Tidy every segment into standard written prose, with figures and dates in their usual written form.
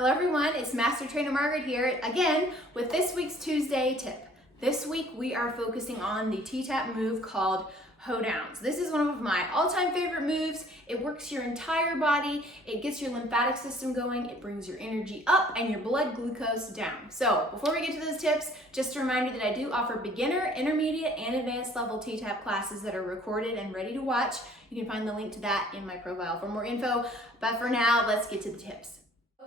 Hello everyone, it's Master Trainer Margaret here again with this week's Tuesday tip. This week we are focusing on the T-Tapp move called Hoedowns. This is one of my all-time favorite moves. It works your entire body, it gets your lymphatic system going, it brings your energy up and your blood glucose down. So before we get to those tips, just a reminder that I do offer beginner, intermediate, and advanced level T-Tapp classes that are recorded and ready to watch. You can find the link to that in my profile for more info. But for now, let's get to the tips.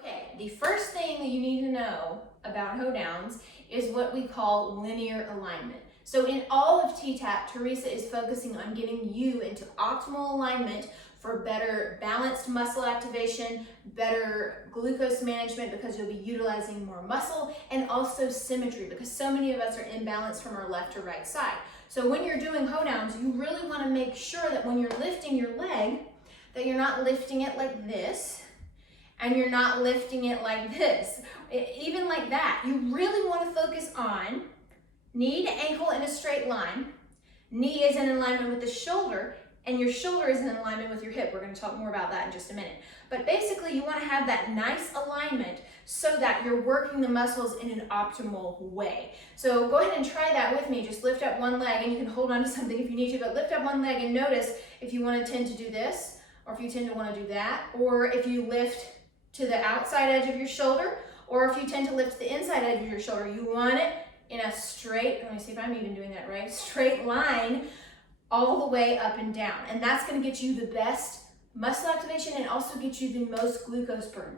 Okay, the first thing that you need to know about Hoedowns is what we call linear alignment. So in all of T-Tapp, Teresa is focusing on getting you into optimal alignment for better balanced muscle activation, better glucose management because you'll be utilizing more muscle, and also symmetry because so many of us are imbalanced from our left to right side. So when you're doing Hoedowns, you really want to make sure that when you're lifting your leg, that you're not lifting it like this, and you're not lifting it like this, even like that. You really want to focus on knee to ankle in a straight line. Knee is in alignment with the shoulder, and your shoulder is in alignment with your hip. We're going to talk more about that in just a minute. But basically, you want to have that nice alignment so that you're working the muscles in an optimal way. So go ahead and try that with me. Just lift up one leg, and you can hold on to something if you need to, but lift up one leg and notice if you want to tend to do this, or if you tend to want to do that, or if you lift to the outside edge of your shoulder, or if you tend to lift to the inside edge of your shoulder. You want it in a straight, let me see if I'm even doing that right, straight line all the way up and down. And that's gonna get you the best muscle activation and also get you the most glucose burn.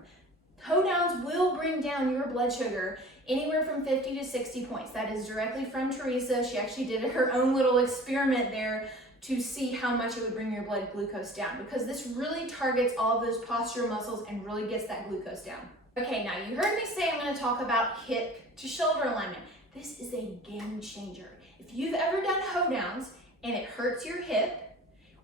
Hoedowns will bring down your blood sugar anywhere from 50 to 60 points. That is directly from Teresa. She actually did her own little experiment there to see how much it would bring your blood glucose down, because this really targets all of those postural muscles and really gets that glucose down. Okay, now you heard me say I'm going to talk about hip to shoulder alignment. This is a game changer. If you've ever done Hoedowns and it hurts your hip,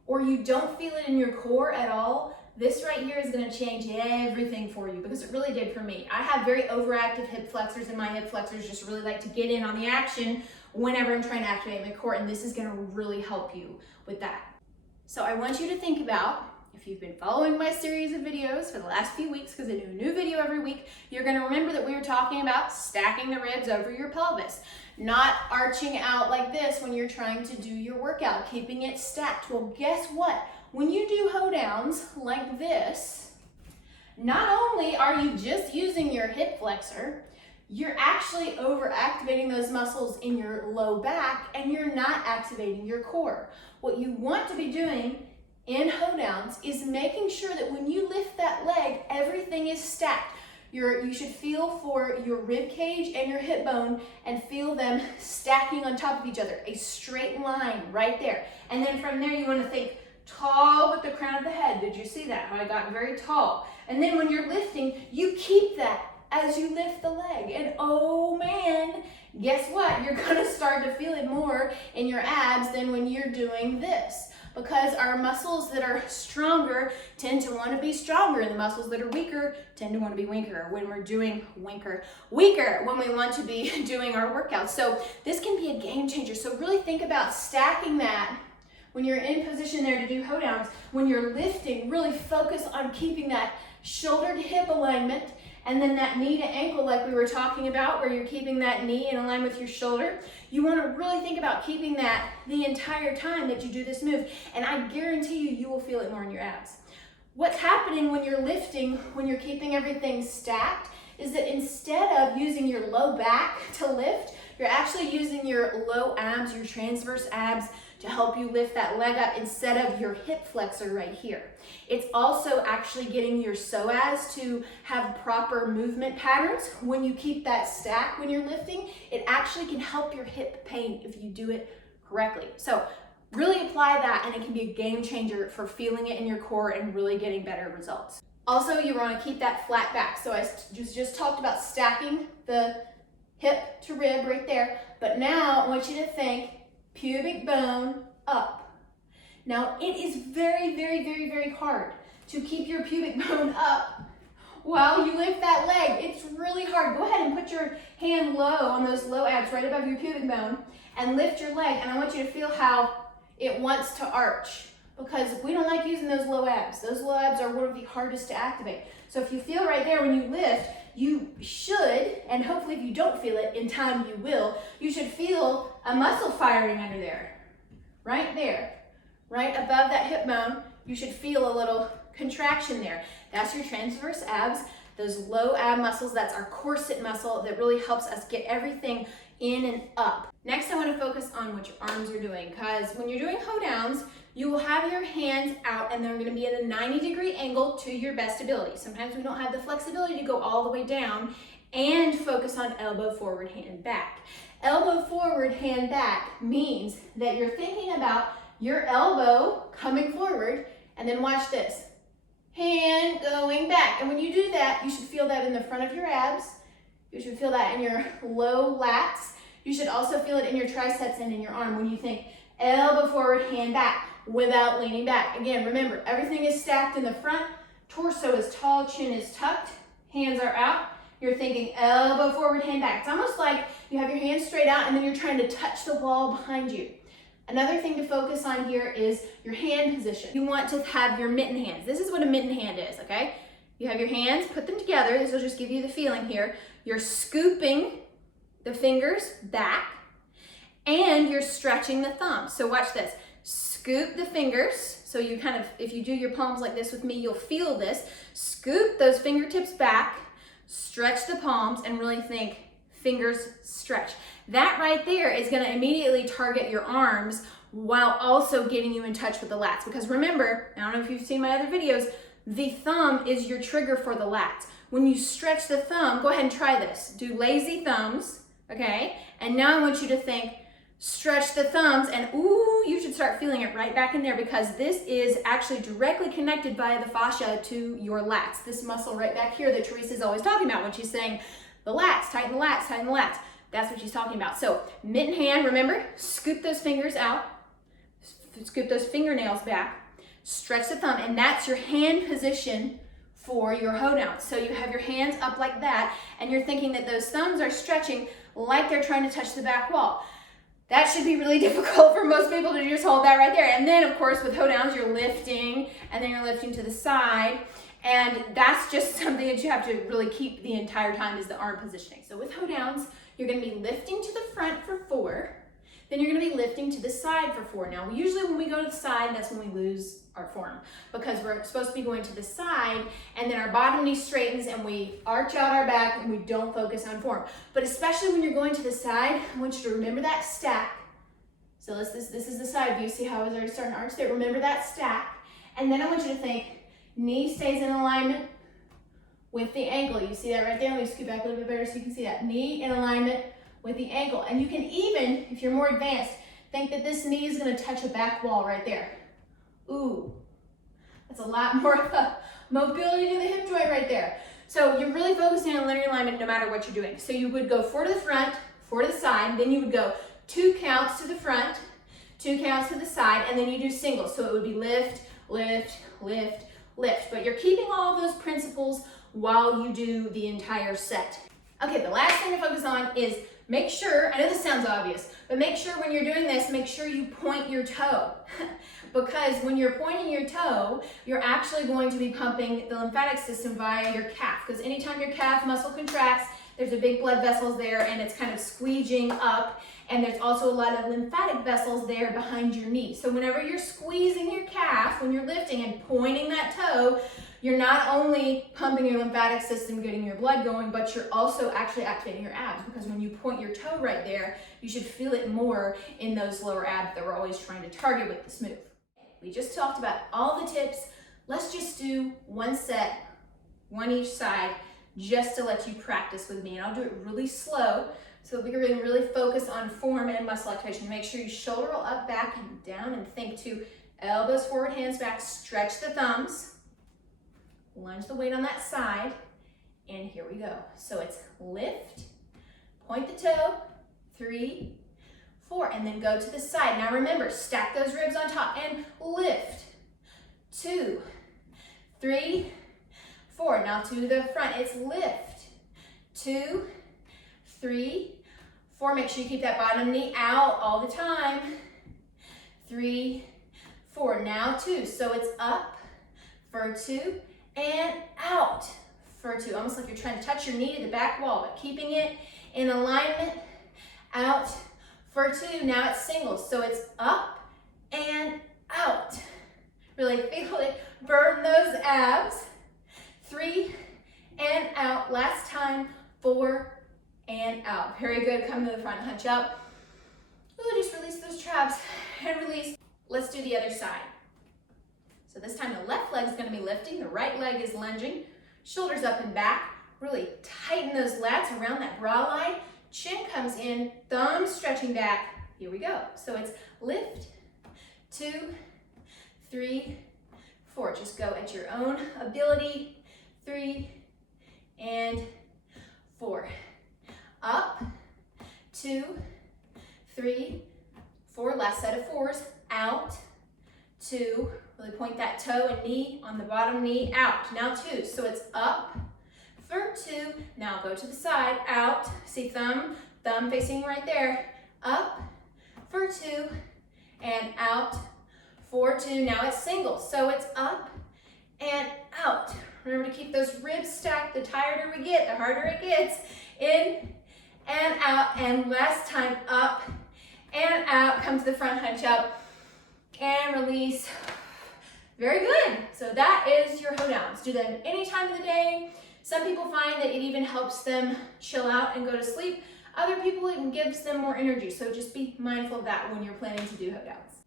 or you don't feel it in your core at all, this right here is going to change everything for you, because it really did for me. I have very overactive hip flexors, and my hip flexors just really like to get in on the action whenever I'm trying to activate my core, and this is going to really help you with that. So I want you to think about, if you've been following my series of videos for the last few weeks, because I do a new video every week, you're going to remember that we were talking about stacking the ribs over your pelvis, not arching out like this when you're trying to do your workout, keeping it stacked. Well, guess what? When you do Hoedowns like this, not only are you just using your hip flexor, you're actually overactivating those muscles in your low back, and you're not activating your core. What you want to be doing in Hoedowns is making sure that when you lift that leg, everything is stacked. You should feel for your rib cage and your hip bone and feel them stacking on top of each other, a straight line right there. And then from there, you want to think tall with the crown of the head. Did you see that? How I got very tall. And then when you're lifting, you keep that as you lift the leg. And oh man, guess what? You're gonna start to feel it more in your abs than when you're doing this, because our muscles that are stronger tend to want to be stronger, and the muscles that are weaker tend to want to be weaker when we're doing weaker when we want to be doing our workouts. So this can be a game changer. So really think about stacking that when you're in position there to do Hoedowns. When you're lifting, really focus on keeping that shoulder to hip alignment, and then that knee to ankle like we were talking about, where you're keeping that knee in alignment with your shoulder. You want to really think about keeping that the entire time that you do this move, and I guarantee you, you will feel it more in your abs. What's happening when you're lifting, when you're keeping everything stacked, is that instead of using your low back to lift, you're actually using your low abs, your transverse abs, to help you lift that leg up instead of your hip flexor right here. It's also actually getting your psoas to have proper movement patterns. When you keep that stack when you're lifting, it actually can help your hip pain if you do it correctly. So really apply that, and it can be a game changer for feeling it in your core and really getting better results. Also, you want to keep that flat back. So I just talked about stacking the hip to rib right there, but now I want you to think pubic bone up. Now it is very, very, very, very hard to keep your pubic bone up while you lift that leg. It's really hard. Go ahead and put your hand low on those low abs right above your pubic bone and lift your leg, and I want you to feel how it wants to arch, because we don't like using those low abs. Those low abs are one of the hardest to activate. So if you feel right there when you lift, you should, and hopefully if you don't feel it, in time you will, you should feel a muscle firing under there, right there, right above that hip bone. You should feel a little contraction there. That's your transverse abs, those low ab muscles. That's our corset muscle that really helps us get everything in and up. Next, I want to focus on what your arms are doing, because when you're doing Hoedowns, you will have your hands out and they're going to be at a 90-degree angle to your best ability. Sometimes we don't have the flexibility to go all the way down, and focus on elbow forward, hand back. Elbow forward, hand back means that you're thinking about your elbow coming forward, and then watch this. Hand going back. And when you do that, you should feel that in the front of your abs. You should feel that in your low lats. You should also feel it in your triceps and in your arm when you think elbow forward, hand back, without leaning back. Again, remember, everything is stacked in the front. Torso is tall, chin is tucked, hands are out. You're thinking elbow forward, hand back. It's almost like you have your hands straight out and then you're trying to touch the wall behind you. Another thing to focus on here is your hand position. You want to have your mitten hands. This is what a mitten hand is, okay? You have your hands, put them together. This will just give you the feeling here. You're scooping the fingers back and you're stretching the thumbs. So watch this. Scoop the fingers. So you kind of, if you do your palms like this with me, you'll feel this. Scoop those fingertips back, stretch the palms, and really think fingers stretch. That right there is going to immediately target your arms while also getting you in touch with the lats. Because remember, I don't know if you've seen my other videos, the thumb is your trigger for the lats. When you stretch the thumb, go ahead and try this. Do lazy thumbs, okay? And now I want you to think, stretch the thumbs, and ooh, you should start feeling it right back in there, because this is actually directly connected via the fascia to your lats. This muscle right back here that Teresa's always talking about when she's saying the lats, tighten the lats, tighten the lats. That's what she's talking about. So mitten hand, remember, scoop those fingers out, scoop those fingernails back, stretch the thumb, and that's your hand position for your Hoedowns. So you have your hands up like that, and you're thinking that those thumbs are stretching like they're trying to touch the back wall. That should be really difficult for most people to just hold that right there. And then, of course, with Hoedowns, you're lifting, and then you're lifting to the side. And that's just something that you have to really keep the entire time, is the arm positioning. So with Hoedowns, you're going to be lifting to the front for 4. Then you're going to be lifting to the side for 4. Now, usually when we go to the side, that's when we lose our form, because we're supposed to be going to the side, and then our bottom knee straightens and we arch out our back and we don't focus on form. But especially when you're going to the side, I want you to remember that stack. So this is the side view. See how I was already starting to arch there? Remember that stack. And then I want you to think, knee stays in alignment with the ankle. You see that right there? Let me scoot back a little bit better so you can see that. Knee in alignment with the ankle. And you can even, if you're more advanced, think that this knee is going to touch a back wall right there. Ooh, that's a lot more mobility to the hip joint right there. So you're really focusing on linear alignment no matter what you're doing. So you would go 4 to the front, 4 to the side, then you would go 2 counts to the front, 2 counts to the side, and then you do singles. So it would be lift, lift, lift, lift. But you're keeping all of those principles while you do the entire set. Okay, the last thing to focus on is make sure, I know this sounds obvious, but make sure when you're doing this, make sure you point your toe. Because when you're pointing your toe, you're actually going to be pumping the lymphatic system via your calf. Because anytime your calf muscle contracts, there's a big blood vessels there and it's kind of squeeging up. And there's also a lot of lymphatic vessels there behind your knee. So whenever you're squeezing your calf, when you're lifting and pointing that toe, you're not only pumping your lymphatic system, getting your blood going, but you're also actually activating your abs, because when you point your toe right there, you should feel it more in those lower abs that we're always trying to target with this move. We just talked about all the tips. Let's just do 1 set, 1 each side, just to let you practice with me. And I'll do it really slow so that we can really focus on form and muscle activation. Make sure you shoulder roll up, back, and down, and think to elbows forward, hands back, stretch the thumbs. Lunge the weight on that side, and here we go. So it's lift, point the toe, 3, 4, and then go to the side. Now remember, stack those ribs on top and lift, 2, 3, 4. Now to the front, it's lift, 2, 3, 4. Make sure you keep that bottom knee out all the time, 3, 4. Now 2, so it's up for 2, and out for 2. Almost like you're trying to touch your knee to the back wall, but keeping it in alignment, out for 2. Now it's singles, so it's up and out. Really feel it, burn those abs. 3 and out, last time, 4 and out. Very good, come to the front, hunch up. Ooh, just release those traps and release. Let's do the other side. So this time the left leg is gonna be lifting, the right leg is lunging, shoulders up and back. Really tighten those lats around that brow line. Chin comes in, thumb stretching back. Here we go. So it's lift, 2, 3, 4. Just go at your own ability. 3 and 4. Up, 2, 3, 4. Last set of 4s. Out, 2. Really point that toe and knee on the bottom knee. Out. Now 2. So it's up for 2. Now go to the side. Out. See thumb facing right there. Up for 2 and out for 2. Now it's singles. So it's up and out. Remember to keep those ribs stacked. The tireder we get, the harder it gets. In and out. And last time, up and out. Come to the front, hunch up and release. Very good. So that is your Hoedowns. Do that any time of the day. Some people find that it even helps them chill out and go to sleep. Other people, it gives them more energy. So just be mindful of that when you're planning to do Hoedowns.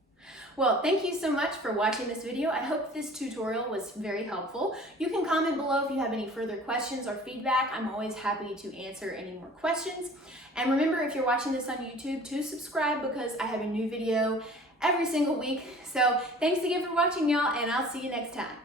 Well, thank you so much for watching this video. I hope this tutorial was very helpful. You can comment below if you have any further questions or feedback. I'm always happy to answer any more questions. And remember, if you're watching this on YouTube, to subscribe because I have a new video every single week. So thanks again for watching, y'all, and I'll see you next time.